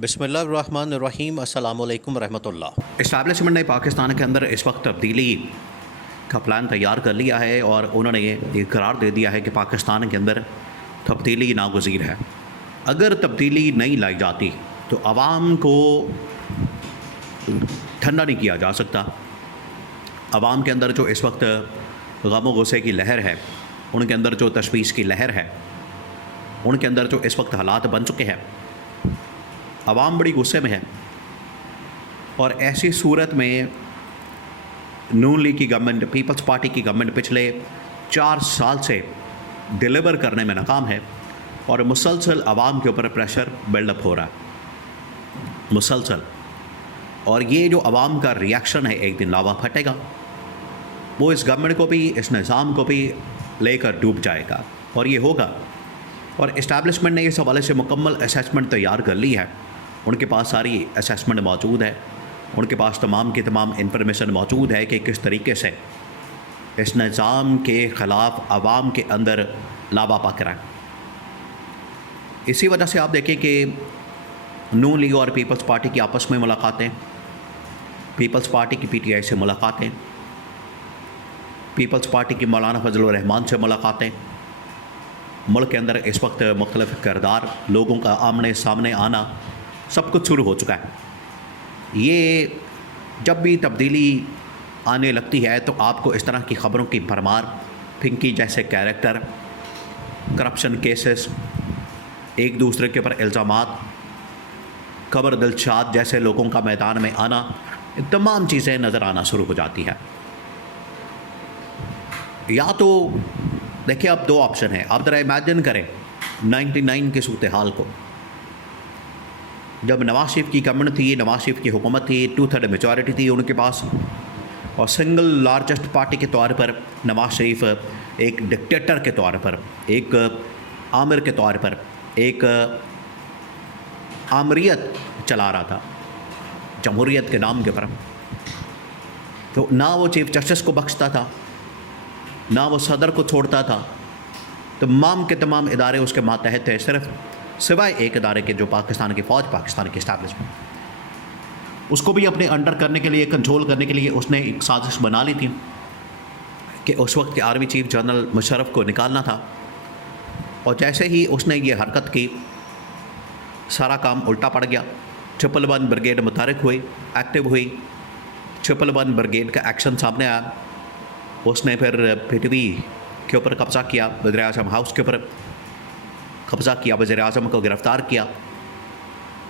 बिस्मिल्लाहिर्रहमानिर्रहीम अस्सलामुअलैकुम रहमतुल्लाह। इस्टेब्लिशमेंट ने पाकिस्तान के अंदर इस वक्त तब्दीली का प्लान तैयार कर लिया है और उन्होंने ये करार दे दिया है कि पाकिस्तान के अंदर तब्दीली नागुज़ीर है। अगर तब्दीली नहीं लाई जाती तो आवाम को ठंडा नहीं किया जा सकता। आवाम के अंदर जो इस वक्त गम व गुस्से की लहर है, उनके अंदर जो तशवीश की लहर है, उनके अंदर जो इस वक्त हालात बन चुके हैं, आवाम बड़ी गुस्से में है। और ऐसी सूरत में नून लीग की गवर्नमेंट, पीपल्स पार्टी की गवर्नमेंट पिछले 4 साल से डिलीवर करने में नाकाम है और मुसलसल आवाम के ऊपर प्रेशर बिल्डअप हो रहा है, मुसलसल। और ये जो आवाम का रिएक्शन है, एक दिन लावा फटेगा, वो इस गवर्नमेंट को भी, इस निज़ाम को भी लेकर डूब जाएगा और ये होगा। और इस्टेब्लिशमेंट ने इस हवाले से मुकम्मल असेसमेंट तैयार कर ली है। उनके पास सारी असेसमेंट मौजूद है, उनके पास तमाम की तमाम इंफॉर्मेशन मौजूद है कि किस तरीके से इस निज़ाम के ख़िलाफ़ आवाम के अंदर लावा पक रहा है। इसी वजह से आप देखें कि नून लीग और पीपल्स पार्टी की आपस में मुलाकातें, पीपल्स पार्टी की पीटीआई से मुलाकातें, पीपल्स पार्टी की मौलाना फजलुर रहमान से मुलाकातें, मुल्क के अंदर इस वक्त मुख्तलिफ किरदार लोगों का आमने सामने आना, सब कुछ शुरू हो चुका है। ये जब भी तब्दीली आने लगती है तो आपको इस तरह की ख़बरों की भरमार, पिंकी जैसे कैरेक्टर, करप्शन केसेस, एक दूसरे के ऊपर इल्ज़ामात, कमर दिलशाद जैसे लोगों का मैदान में आना, तमाम चीज़ें नज़र आना शुरू हो जाती है। या तो देखिए, अब 2 ऑप्शन है। आप ज़रा इमेजिन करें 99 की सूरत हाल को, जब नवाज शरीफ की गवर्नमेंट थी, नवाज शरीफ की हुकूमत थी, 2/3 मेजॉरिटी थी उनके पास, और सिंगल लार्जेस्ट पार्टी के तौर पर नवाज शरीफ एक डिक्टेटर के तौर पर, एक आमिर के तौर पर, एक आमरीत चला रहा था जमहूरियत के नाम के ऊपर। तो ना वो चीफ जस्टिस को बख्शता था, ना वो सदर को छोड़ता था, तमाम के तमाम इदारे उसके मातहत थे, सिर्फ सिवाय एक इदारे के जो पाकिस्तान की फ़ौज, पाकिस्तान की इस्टेब्लिशमेंट। उसको भी अपने अंडर करने के लिए, कंट्रोल करने के लिए उसने एक साजिश बना ली थी कि उस वक्त के आर्मी चीफ जनरल मुशर्रफ को निकालना था। और जैसे ही उसने ये हरकत की, सारा काम उल्टा पड़ गया। 111 ब्रिगेड मुतहरिक हुई, एक्टिव हुई। 111 ब्रिगेड का एक्शन सामने आया। उसने फिर पीटीवी के ऊपर कब्ज़ा किया, वज़ीर आज़म हाउस के ऊपर कब्ज़ा किया, वज़ीर आज़म को गिरफ़्तार किया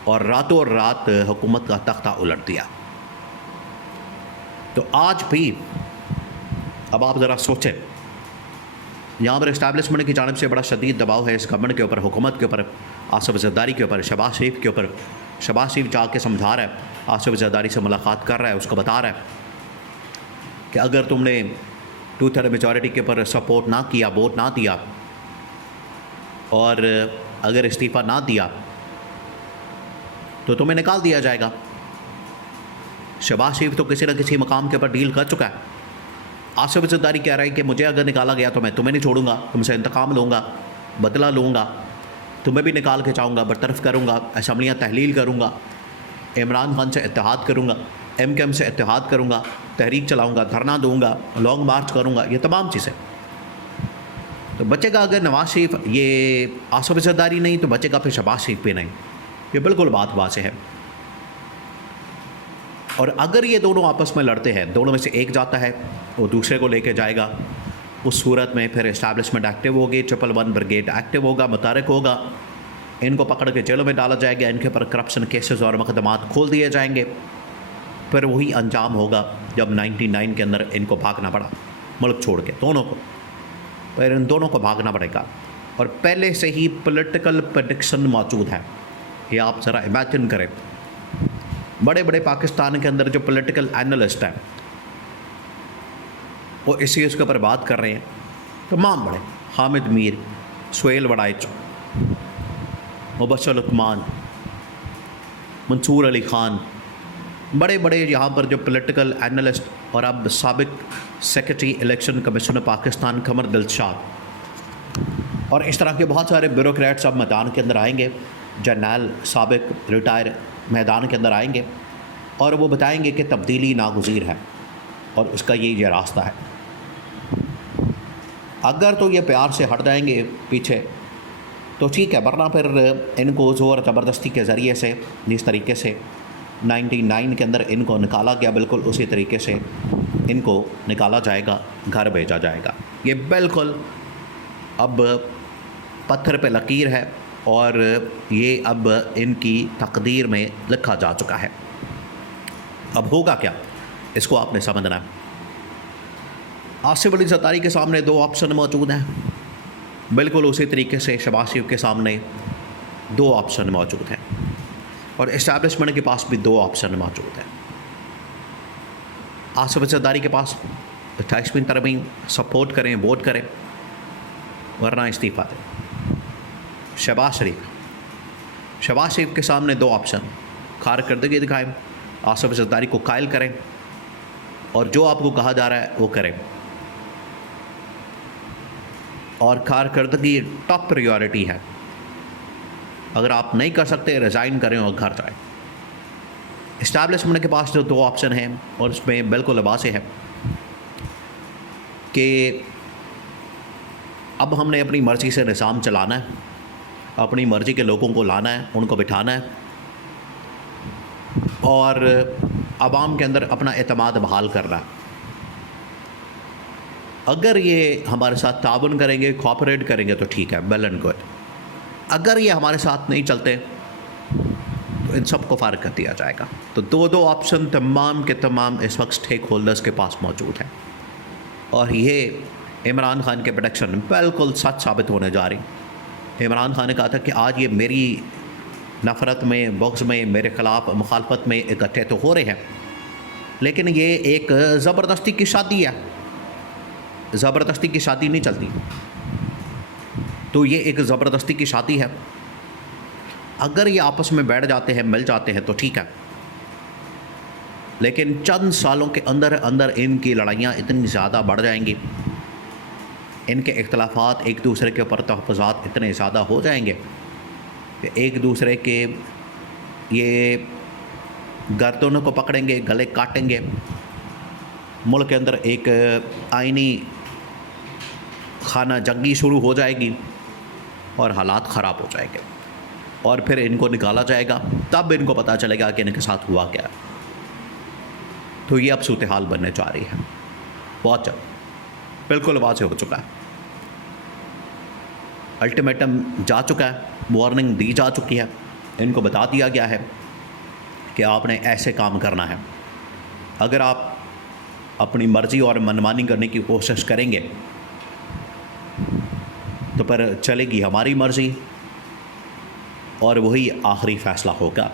और रातों रात हुकूमत का तख्ता उलट दिया। तो आज भी अब आप ज़रा सोचें, यहाँ पर इस्टेब्लिशमेंट की जानिब से बड़ा शदीद दबाव है इस गवर्नमेंट के ऊपर, हुकूमत के ऊपर, आसिफ ज़रदारी के ऊपर, शहबाज शरीफ के ऊपर। शहबाज शरीफ जाके समझा रहा है, आसिफ ज़रदारी से मुलाकात कर रहा है, उसको बता रहा है कि अगर तुमने 2/3 मेजॉरिटी के ऊपर सपोर्ट ना किया, वोट ना दिया और अगर इस्तीफ़ा ना दिया तो तुम्हें निकाल दिया जाएगा। शहबाज शरीफ तो किसी न किसी मकाम के ऊपर डील कर चुका है। आसिफ ज़रदारी कह रहा है कि मुझे अगर निकाला गया तो मैं तुम्हें नहीं छोड़ूंगा, तुमसे इंतकाम लूँगा, बदला लूँगा, तुम्हें भी निकाल के चाहूँगा, बरतरफ करूँगा, असम्बलियाँ तहलील करूँगा, इमरान खान से इत्तेहाद करूँगा, MKM से इत्तेहाद करूँगा, तहरीक चलाऊँगा, धरना दूँगा, लॉन्ग मार्च करूँगा, ये तमाम चीज़ें। तो बचेगा अगर नवाज शरीफ, ये आसिफ ज़रदारी नहीं तो बचेगा फिर शहबाज शरीफ भी नहीं। ये बिल्कुल बात वाज़ेह है। और अगर ये दोनों आपस में लड़ते हैं, दोनों में से एक जाता है वो दूसरे को लेके जाएगा, उस सूरत में फिर इस्टेब्लिशमेंट एक्टिव होगी, 111 ब्रिगेड एक्टिव होगा, मुतहरिक होगा, इनको पकड़ के जेलों में डाला जाएगा, इनके ऊपर करप्शन केसेस और मुकदमात खोल दिए जाएंगे। फिर वही अंजाम होगा जब 99 के अंदर इनको भागना पड़ा मुल्क छोड़ के, दोनों को। फिर इन दोनों को भागना पड़ेगा। और पहले से ही पॉलिटिकल प्रेडिक्शन मौजूद है। ये आप ज़रा इमेजिन करें, बड़े बड़े पाकिस्तान के अंदर जो पॉलिटिकल एनालिस्ट हैं वो इस चीज़ के ऊपर बात कर रहे हैं, तमाम बड़े, हामिद मीर, सुहेल वड़ाइच, मुबशर उस्मान, मंसूर अली ख़ान, बड़े बड़े यहाँ पर जो पॉलिटिकल एनालिस्ट, और अब साबिक सेक्रेटरी इलेक्शन कमीशन पाकिस्तान कमर दिलशाद, और इस तरह के बहुत सारे ब्यूरोक्रेट्स अब मैदान के अंदर आएंगे जर्नल साबिक रिटायर मैदान के अंदर आएंगे और वो बताएंगे कि तब्दीली नागुज़ीर है और उसका ये रास्ता है। अगर तो ये प्यार से हट जाएंगे पीछे तो ठीक है, वरना फिर इनको ज़ोर ज़बरदस्ती के ज़रिए से, जिस तरीके से 99 के अंदर इनको निकाला गया, बिल्कुल उसी तरीके से इनको निकाला जाएगा, घर भेजा जाएगा। ये बिल्कुल अब पत्थर पे लकीर है और ये अब इनकी तकदीर में लिखा जा चुका है। अब होगा क्या, इसको आपने समझना है। आसिफ अली ज़रदारी के सामने दो ऑप्शन मौजूद हैं, बिल्कुल उसी तरीके से शहबाज शरीफ के सामने दो ऑप्शन मौजूद हैं और इस्टेब्लिशमेंट के पास भी दो ऑप्शन मौजूद हैं। आसिफ अली ज़रदारी के पास 28वीं तरमीम सपोर्ट करें, वोट करें, वरना इस्तीफ़ा दें। शहबाज शरीफ के सामने दो ऑप्शन, कारकर्दगी दिखाएं, आसिफ अली ज़रदारी को कायल करें और जो आपको कहा जा रहा है वो करें, और कारकर्दगी टॉप प्रायोरिटी है। अगर आप नहीं कर सकते रिज़ाइन करें और घर जाएं। इस्टेब्लिशमेंट के पास जो दो ऑप्शन हैं और उसमें बिल्कुल वाज़ेह है कि अब हमने अपनी मर्ज़ी से निज़ाम चलाना है, अपनी मर्ज़ी के लोगों को लाना है, उनको बिठाना है और आवाम के अंदर अपना एतमाद बहाल करना है। अगर ये हमारे साथ ताउन करेंगे, कोऑपरेट करेंगे तो ठीक है, वेल एंड गुड। अगर ये हमारे साथ नहीं चलते तो इन सबको फारिग कर दिया जाएगा। तो दो ऑप्शन तमाम के तमाम इस वक्त स्टेक होल्डर्स के पास मौजूद हैं और ये इमरान खान के प्रोडक्शन बिल्कुल सच साबित होने जा रही। इमरान खान ने कहा था कि आज ये मेरी नफ़रत में, बॉक्स में, मेरे ख़िलाफ़ मुखालफत में इकट्ठे तो हो रहे हैं, लेकिन ये एक ज़बरदस्ती की शादी है, ज़बरदस्ती की शादी नहीं चलती। तो ये एक ज़बरदस्ती की शादी है। अगर ये आपस में बैठ जाते हैं, मिल जाते हैं तो ठीक है, लेकिन चंद सालों के अंदर अंदर इनकी लड़ाइयाँ इतनी ज़्यादा बढ़ जाएंगी, इनके इख्तलाफात एक दूसरे के ऊपर तहफ़्फ़ुज़ात इतने ज़्यादा हो जाएंगे कि एक दूसरे के ये गर्दनों को पकड़ेंगे, गले काटेंगे। मुल्क के अंदर एक आइनी खाना जंगी शुरू हो जाएगी और हालात ख़राब हो जाएंगे और फिर इनको निकाला जाएगा, तब इनको पता चलेगा कि इनके साथ हुआ क्या। तो ये अब सूरत हाल बनने जा रही है, बहुत जल्द, बिल्कुल वाज़ेह हो चुका है। अल्टीमेटम जा चुका है, वार्निंग दी जा चुकी है, इनको बता दिया गया है कि आपने ऐसे काम करना है। अगर आप अपनी मर्ज़ी और मनमानी करने की कोशिश करेंगे तो पर चलेगी हमारी मर्ज़ी और वही आखिरी फ़ैसला होगा।